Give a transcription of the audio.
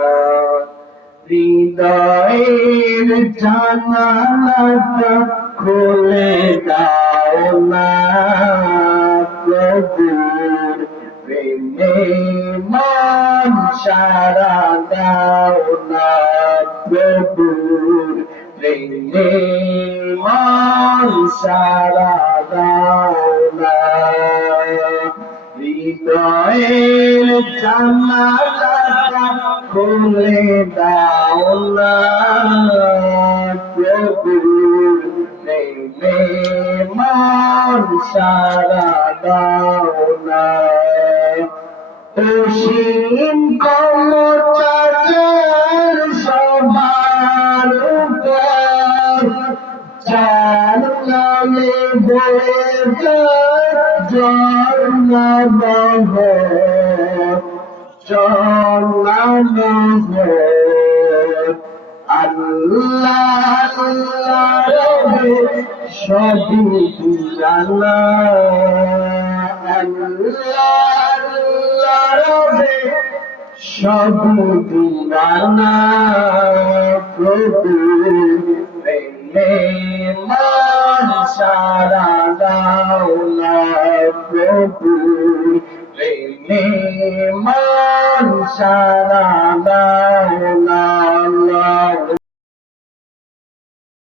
না হৃদয়ের জানালাটা খুলে দাও না প্রভুর প্রেমে মন সারা দাও না প্রভুর প্রেমে মন সারা দাও না হৃদয়ের জানালাটা খুলে দাও না প্রভুর প্রেমে মন সারা দাও না অসীম ক্ষমতার সবার উপর যার নামে বয়ে যায় জন্মবহ আল্লাহ রবে সবই জানা আল্লাহ রবে সবই জানা প্রভু প্রেমে মন সারা দাও না প্রভু প্রেমে মন সারা দাও না